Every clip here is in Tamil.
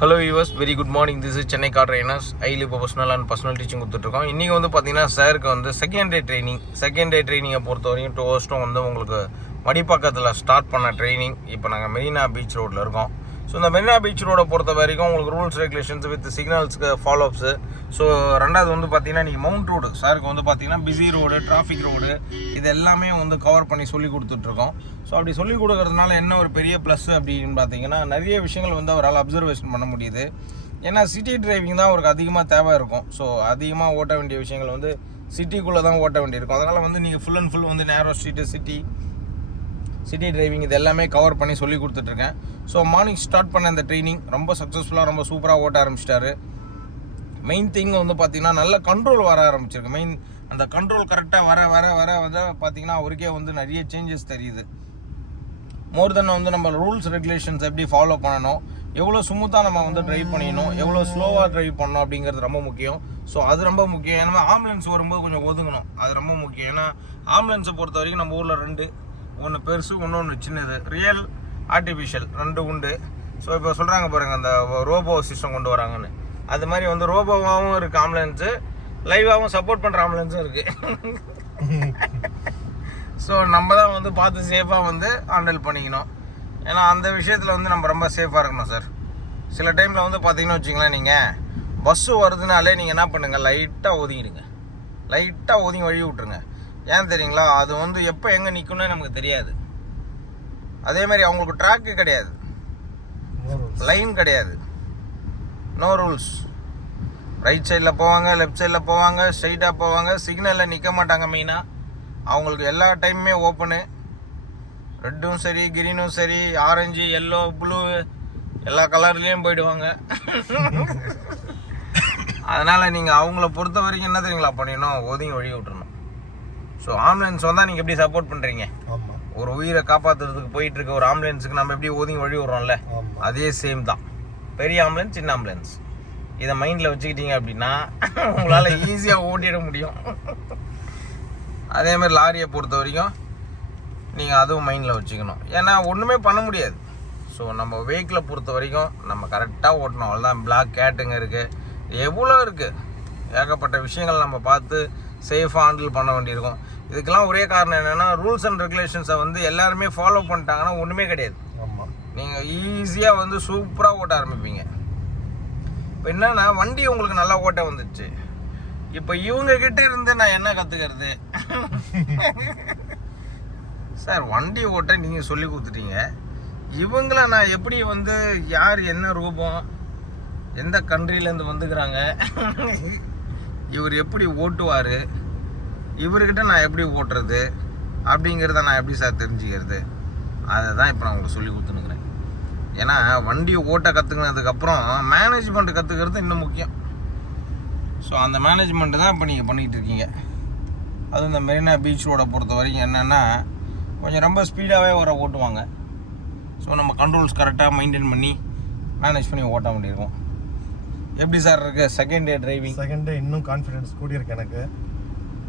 Hello viewers, very good morning. This is Chennai Car Trainers. Highly professional and personal teaching கொடுத்துட்ருக்கோம். இன்றைக்கி வந்து பார்த்தீங்கன்னா சாருக்கு வந்து செகண்ட் டே ட்ரைனிங்கை பொறுத்த வரைக்கும் 2 ஹவர்ஸ்டும் வந்து உங்களுக்கு மடிப்பாக்கத்தில் ஸ்டார்ட் பண்ண ட்ரைனிங். இப்போ நாங்கள் மெரினா பீச் ரோட்டில் இருக்கோம். ஸோ இந்த மெரினா பீச் ரோடை பொறுத்த வரைக்கும் உங்களுக்கு ரூல்ஸ் ரெகுலேஷன்ஸ் வித் சிக்னல்ஸ்க்கு ஃபாலோஅப்ஸு. ஸோ ரெண்டாவது வந்து பார்த்தீங்கன்னா நீங்கள் மவுண்ட் ரோடு சாருக்கு வந்து பார்த்தீங்கன்னா பிஸி ரோடு, டிராஃபிக் ரோடு இது எல்லாமே வந்து கவர் பண்ணி சொல்லி கொடுத்துட்ருக்கோம். ஸோ அப்படி சொல்லிக் கொடுக்கறதுனால என்ன ஒரு பெரிய ப்ளஸ் அப்படின்னு பார்த்தீங்கன்னா நிறைய விஷயங்கள் வந்து அவரால் அப்சர்வேஷன் பண்ண முடியுது. ஏன்னா சிட்டி டிரைவிங் தான் அவருக்கு அதிகமாக தேவை இருக்கும். ஸோ அதிகமாக ஓட்ட வேண்டிய விஷயங்கள் வந்து சிட்டிக்குள்ளே தான் ஓட்ட வேண்டியிருக்கும். அதனால் வந்து நீங்கள் ஃபுல் அண்ட் ஃபுல் வந்து நேரோ ஸ்ட்ரீட்டு சிட்டி டிரைவிங் இது எல்லாமே கவர் பண்ணி சொல்லி கொடுத்துட்ருக்கேன். ஸோ மார்னிங் ஸ்டார்ட் பண்ண அந்த ட்ரைனிங் ரொம்ப சக்ஸஸ்ஃபுல்லாக ரொம்ப சூப்பராக ஓட்ட ஆரம்பிச்சிட்டாரு. மெயின் திங் வந்து பார்த்திங்கன்னா நல்ல கண்ட்ரோல் வர ஆரம்பிச்சிருக்கு. மெயின் அந்த கண்ட்ரோல் கரெக்டாக வர வந்து பார்த்திங்கன்னா அவருக்கே வந்து நிறைய சேஞ்சஸ் தெரியுது. மோர் தென் வந்து நம்ம ரூல்ஸ் ரெகுலேஷன்ஸ் எப்படி ஃபாலோ பண்ணணும், எவ்வளோ ஸ்மூத்தாக நம்ம வந்து ட்ரைவ் பண்ணிடணும், எவ்வளோ ஸ்லோவாக ட்ரைவ் பண்ணணும் அப்படிங்கிறது ரொம்ப முக்கியம். ஸோ அது ரொம்ப முக்கியம். ஏன்னா ஆம்புலன்ஸ் வரும்போது கொஞ்சம் ஒதுங்கணும், அது ரொம்ப முக்கியம். ஏன்னா ஆம்புலன்ஸை பொறுத்த வரைக்கும் நம்ம ஊரில் 2, ஒன்று பெருசு இன்னொன்று சின்னது, ரியல் ஆர்டிஃபிஷியல் 2 உண்டு. ஸோ இப்போ சொல்கிறாங்க பாருங்கள் அந்த ரோபோ சிஸ்டம் கொண்டு வராங்கன்னு, அது மாதிரி வந்து ரோபோவாகவும் இருக்குது ஆம்புலன்ஸு, லைவாகவும் சப்போர்ட் பண்ணுற ஆம்புலன்ஸும் இருக்குது. ஸோ நம்ம தான் வந்து பார்த்து சேஃபாக வந்து ஹேண்டில் பண்ணிக்கணும். ஏன்னா அந்த விஷயத்தில் வந்து நம்ம ரொம்ப சேஃபாக இருக்கணும் சார். சில டைமில் வந்து பார்த்தீங்கன்னு வச்சிங்களேன், நீங்கள் பஸ்ஸு வருதுனாலே நீங்கள் என்ன பண்ணுங்கள், லைட்டாக ஒதுங்கிடுங்க, லைட்டாக ஒதுங்கி வழி விட்ருங்க. ஏன் தெரியுங்களா, அது வந்து எப்போ எங்கே நிற்கணும்னு நமக்கு தெரியாது. அதேமாதிரி அவங்களுக்கு ட்ராக்கு கிடையாது, லைன் கிடையாது, நோ ரூல்ஸ். ரைட் சைடில் போவாங்க, லெஃப்ட் சைடில் போவாங்க, ஸ்ட்ரைட்டாக போவாங்க, சிக்னலில் நிற்க மாட்டாங்க. மெயினாக அவங்களுக்கு எல்லா டைமுமே ஓப்பனு, ரெட்டும் சரி, கிரீனும் சரி, ஆரஞ்சு, எல்லோ, ப்ளூ எல்லா கலர்லேயும் போயிடுவாங்க. அதனால் நீங்கள் அவங்கள பொறுத்த வரைக்கும் என்ன தெரியுங்களா பண்ணிடணும், ஒதுங்கி வழி விட்டுறணும். ஸோ ஆம்புலன்ஸ் வந்தால் நீங்கள் எப்படி சப்போர்ட் பண்ணுறீங்க, ஒரு உயிரை காப்பாற்றுறதுக்கு போயிட்டுருக்க ஒரு ஆம்புலன்ஸுக்கு நம்ம எப்படி ஒதுங்கி வழி விட்றோம்ல, அதே சேம் தான். பெரிய ஆம்புலன்ஸ், சின்ன ஆம்புலன்ஸ், இதை மைண்டில் வச்சுக்கிட்டீங்க அப்படின்னா உங்களால் ஈஸியாக ஓட்டிட முடியும். அதேமாதிரி லாரியை பொறுத்த வரைக்கும் நீங்கள் அதுவும் மைண்டில் வச்சுக்கணும். ஏன்னா ஒன்றுமே பண்ண முடியாது. ஸோ நம்ம வெஹிக்கிளை பொறுத்த வரைக்கும் நம்ம கரெக்டாக ஓட்டணும், அவ்வளோதான். பிளாக் கேட்டுங்க இருக்குது, எவ்வளோ இருக்குது, ஏகப்பட்ட விஷயங்கள் நம்ம பார்த்து சேஃபாக ஹேண்டில் பண்ண வேண்டியிருக்கும். இதுக்கெல்லாம் ஒரே காரணம் என்னென்னா ரூல்ஸ் அண்ட் ரெகுலேஷன்ஸை வந்து எல்லாருமே ஃபாலோ பண்ணிட்டாங்கன்னா ஒன்றுமே கிடையாது. நீங்கள் ஈஸியாக வந்து சூப்பராக ஓட்ட ஆரம்பிப்பீங்க. இப்போ என்னென்னா வண்டி உங்களுக்கு நல்லா ஓட்ட வந்துடுச்சு, இப்போ இவங்கக்கிட்ட இருந்து நான் என்ன கற்றுக்கிறது சார்? வண்டி ஓட்ட நீங்கள் சொல்லி கொடுத்துட்டீங்க, இவங்கள நான் எப்படி வந்து யார் என்ன ரூபம், எந்த கண்ட்ரிலேருந்து வந்துக்கிறாங்க, இவர் எப்படி ஓட்டுவார், இவர்கிட்ட நான் எப்படி ஓட்டுறது அப்படிங்கிறத நான் எப்படி சார் தெரிஞ்சுக்கிறது? அதை தான் இப்போ நான் உங்களுக்கு சொல்லி கொடுத்துனுக்குறேன். ஏன்னா வண்டியை ஓட்ட கற்றுக்கினதுக்கப்புறம் மேனேஜ்மெண்ட் கற்றுக்கிறது இன்னும் முக்கியம். ஸோ அந்த மேனேஜ்மெண்ட்டு தான் இப்போ நீங்கள் பண்ணிகிட்டு இருக்கீங்க. அதுவும் இந்த மெரினா பீச் ரோடை பொறுத்த வரைக்கும் என்னென்னா கொஞ்சம் ரொம்ப ஸ்பீடாகவே ஓட்டுவாங்க. ஸோ நம்ம கண்ட்ரோல்ஸ் கரெக்டாக மெயின்டைன் பண்ணி மேனேஜ் பண்ணி ஓட்ட வேண்டியிருக்கும். எப்படி சார் இருக்குது second day driving? Second day இன்னும் கான்ஃபிடென்ஸ் கூடியிருக்கு எனக்கு.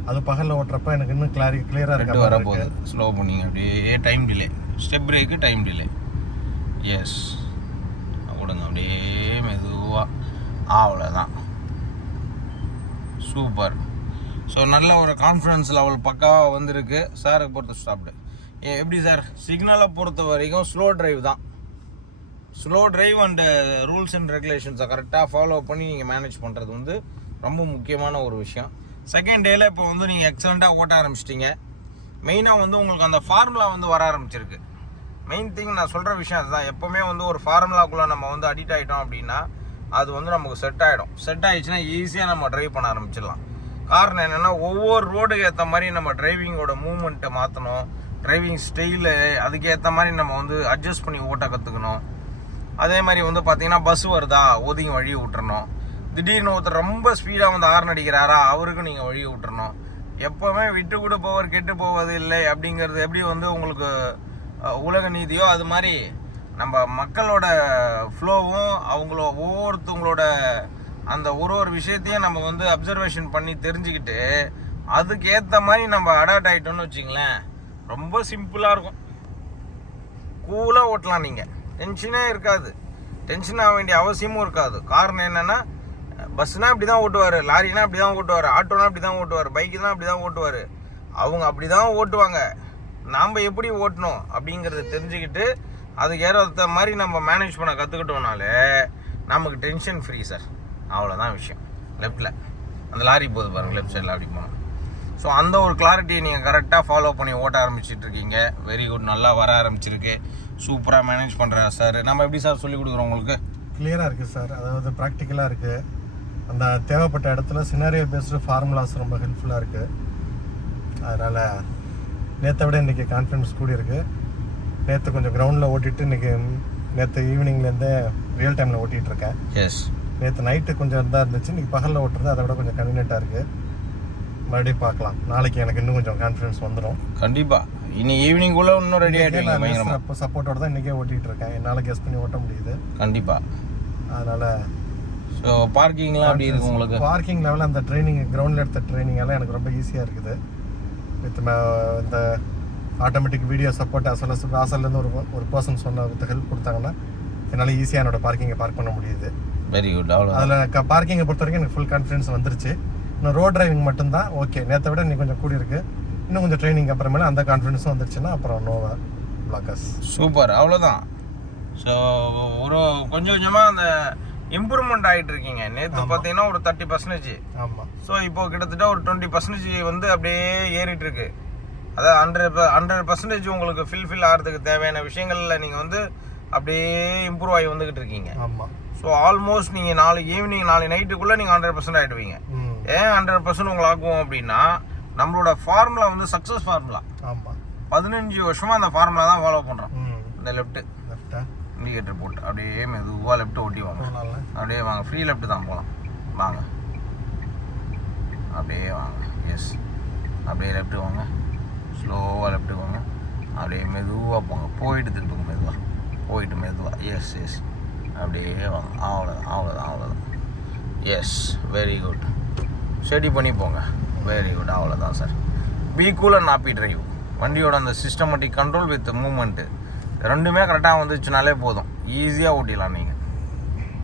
அது பகலில் ஓட்டுறப்ப எனக்கு இன்னும் கிளியராக இருக்குது. வரப்போகுது ஸ்லோ பண்ணிங்க, அப்படியே time delay, step break time delay. Yes கொடுங்க, அப்படியே மெதுவாக, அவ்வளோதான், சூப்பர். ஸோ நல்ல ஒரு கான்ஃபிடன்ஸ் லெவல் பக்காவாக வந்திருக்கு சாருக்கு பொறுத்த ஸ்டாப்டு. எப்படி சார், சிக்னலை பொறுத்த வரைக்கும் ஸ்லோ டிரைவ் தான். Slow drive and rules and ரெகுலேஷன்ஸை கரெக்டாக ஃபாலோ பண்ணி நீங்கள் மேனேஜ் பண்ணுறது வந்து ரொம்ப முக்கியமான ஒரு விஷயம். செகண்ட் டேயில் இப்போ வந்து நீங்கள் எக்ஸலண்ட்டாக ஓட்ட ஆரம்பிச்சிட்டிங்க. மெயினாக வந்து உங்களுக்கு அந்த ஃபார்முலா வந்து வர ஆரம்பிச்சிருக்கு. மெயின் திங் நான் சொல்கிற விஷயம் அதுதான். எப்போவுமே வந்து ஒரு ஃபார்முலாக்குள்ளே நம்ம வந்து அடிக்ட் ஆகிட்டோம் அப்படின்னா அது வந்து நமக்கு செட் ஆகிடும். செட் ஆகிடுச்சுன்னா ஈஸியாக நம்ம ட்ரைவ் பண்ண ஆரம்பிச்சிடலாம். காரணம் என்னென்னா ஒவ்வொரு ரோடுக்கு ஏற்ற மாதிரி நம்ம டிரைவிங்கோட மூவ்மெண்ட்டை மாற்றணும், டிரைவிங் ஸ்டைலு அதுக்கேற்ற மாதிரி நம்ம வந்து அட்ஜஸ்ட் பண்ணி ஓட்ட கற்றுக்கணும். அதே மாதிரி வந்து பார்த்திங்கன்னா பஸ் வருதா ஒதுங்கி வழி விட்டுறணும். திடீர்னு ஒருத்தர் ரொம்ப ஸ்பீடாக வந்து ஹார்ன் அடிக்கிறாரா அவருக்கு நீங்கள் வழி விட்டுறணும். எப்போவுமே விட்டு கூட போவர் கெட்டு போவது இல்லை அப்படிங்கிறது எப்படி வந்து உங்களுக்கு உலக நீதியோ அது மாதிரி நம்ம மக்களோட ஃப்ளோவும் அவங்கள ஒவ்வொருத்தவங்களோட அந்த ஒரு விஷயத்தையும் நம்ம வந்து அப்சர்வேஷன் பண்ணி தெரிஞ்சுக்கிட்டு அதுக்கு ஏற்ற மாதிரி நம்ம அடாப்ட் ஆகிட்டோம்னு வச்சிங்களேன், ரொம்ப சிம்பிளாக இருக்கும். கூலாக ஓட்டலாம், நீங்கள் டென்ஷனே இருக்காது. டென்ஷன் ஆக வேண்டிய அவசியமும் இருக்காது. காரணம் என்னென்னா, பஸ்னால் இப்படி தான் ஓட்டுவார், லாரினா இப்படி தான் ஓட்டுவார், ஆட்டோனா இப்படி தான் ஓட்டுவார், பைக்கு தான் இப்படி தான் ஓட்டுவார். அவங்க அப்படி தான் ஓட்டுவாங்க. நாம் எப்படி ஓட்டணும் அப்படிங்கிறத தெரிஞ்சுக்கிட்டு அதுக்கு ஏற்ற மாதிரி நம்ம மேனேஜ் பண்ண கற்றுக்கிட்டோம்னாலே நமக்கு டென்ஷன் ஃப்ரீ சார். அவ்வளோதான் விஷயம். லெஃப்டில் அந்த லாரி போகுது பாருங்கள், லெஃப்ட் சைடில் அப்படி போகணும். ஸோ அந்த ஒரு கிளாரிட்டியை நீங்கள் கரெக்டாக ஃபாலோ பண்ணி ஓட்ட ஆரம்பிச்சிட்ருக்கீங்க. வெரி குட், நல்லா வர ஆரம்பிச்சிருக்கு. சூப்பராக மேனேஜ் பண்ணுறேன் சார். நம்ம எப்படி சார் சொல்லிக் கொடுக்குறோம் உங்களுக்கு? கிளியராக இருக்குது சார். அதாவது ப்ராக்டிக்கலாக இருக்குது. அந்த தேவைப்பட்ட இடத்துல சினாரியோ பேஸ்டு ஃபார்முலாஸ் ரொம்ப ஹெல்ப்ஃபுல்லாக இருக்குது. அதனால் நேற்றை விட இன்றைக்கி கான்ஃபிடன்ஸ் கூடி இருக்குது. நேற்று கொஞ்சம் கிரவுண்டில் ஓட்டிட்டு இன்றைக்கி நேற்று ஈவினிங்லேருந்தே ரியல் டைமில் ஓட்டிகிட்ருக்கேன். எஸ். நேற்று நைட்டு கொஞ்சம் இதாக இருந்துச்சு, இன்றைக்கி பகலில் ஓட்டுறது அதை விட கொஞ்சம் கன்வீனியண்ட்டாக இருக்குது. மறுபடியும் பார்க்கலாம். நாளைக்கு எனக்கு இன்னும் கொஞ்சம் கான்ஃபிடன்ஸ் வந்துடும். கண்டிப்பாக இன்னைக்கு ஈவினிங்குள்ளே இன்னும் ரெடி ஆகிட்டு அப்போ சப்போர்ட்டோட தான் இன்றைக்கே ஓட்டிகிட்டு இருக்கேன். என்னால் கெஸ் பண்ணி ஓட்ட முடியுது. கண்டிப்பாக. அதனால் ஸோ பார்க்கிங்லாம் அப்படி இருக்குது உங்களுக்கு? பார்க்கிங் லெவலில் அந்த ட்ரைனிங் கிரவுண்டில் எடுத்த ட்ரைனிங் எல்லாம் எனக்கு ரொம்ப ஈஸியாக இருக்குது. வித் இந்த ஆட்டோமேட்டிக் வீடியோ சப்போர்ட் அசல் வாசல்லேருந்து ஒரு பர்சன் சொன்ன வித் ஹெல்ப் கொடுத்தாங்கன்னா என்னால் ஈஸியாக என்னோட பார்க்கிங்கை பார்க் பண்ண முடியுது. Very good. அவ்வளோ அதில் பார்க்கிங்கை பொறுத்த வரைக்கும் எனக்கு ஃபுல் கான்ஃபிடன்ஸ் வந்துருச்சு. இன்னும் ரோட் டிரைவிங் மட்டும்தான் ஓகே. நேற்றை விட இன்னைக்கு கொஞ்சம் கூடி இருக்குது. இன்னும் கொஞ்சம் ட்ரைனிங் அப்புறமேல அந்த கான்ஃபிடன்ஸும் வந்துருச்சுன்னா அப்புறம் நோவா பிளாக்கர்ஸ். சூப்பர். அவ்வளோதான். ஸோ ஒரு கொஞ்சம் கொஞ்சமாக அந்த இம்ப்ரூவ்மெண்ட் ஆகிட்டு இருக்கீங்க. நேற்று பார்த்தீங்கன்னா ஒரு 30%. ஆமாம். ஸோ இப்போ கிட்டத்தட்ட ஒரு 20% வந்து அப்படியே ஏறிட்டு இருக்கு. அதாவது 100% உங்களுக்கு ஃபில் ஆகிறதுக்கு தேவையான விஷயங்களில் நீங்கள் வந்து அப்படியே இம்ப்ரூவ் ஆகி வந்துக்கிட்டு இருக்கீங்க. ஆமாம். ஸோ ஆல்மோஸ்ட் நீங்கள் நாளை நைட்டுக்குள்ளே நீங்கள் 100% ஆகிடுவீங்க. ஏன் 100% உங்களை ஆக்குவோம் அப்படின்னா, நம்மளோட ஃபார்முலா வந்து சக்ஸஸ் ஃபார்முலா. ஆமாம். 15 வருஷமாக அந்த ஃபார்முலா தான் ஃபாலோ பண்ணுறோம். இந்த லெஃப்ட்டு இண்டிகேட்டர் போட்டு அப்படியே மெதுவாக லெஃப்ட்டு ஓட்டி வாங்க. அப்படியே வாங்க, ஃப்ரீ லெஃப்ட்டு தான் போகலாம். வாங்க, அப்படியே வாங்க. எஸ், அப்படியே லெஃப்ட்டு வாங்க. ஸ்லோவாக லெஃப்ட்டு வாங்க. அப்படியே மெதுவாக போங்க. போயிட்டு திருப்புங்க, மெதுவாக. எஸ் எஸ், அப்படியே வாங்க. அவ்வளோதான். S, very good. ஸ்டடி பண்ணி போங்க. Very good. அவ்வளோதான் sir. Be cool and happy drive. வண்டியோட அந்த சிஸ்டமேட்டிக் கண்ட்ரோல் வித் மூவ்மெண்ட்டு ரெண்டுமே கரெக்டாக வந்துச்சுனாலே போதும். ஈஸியாக ஓட்டிடலாம் நீங்கள்.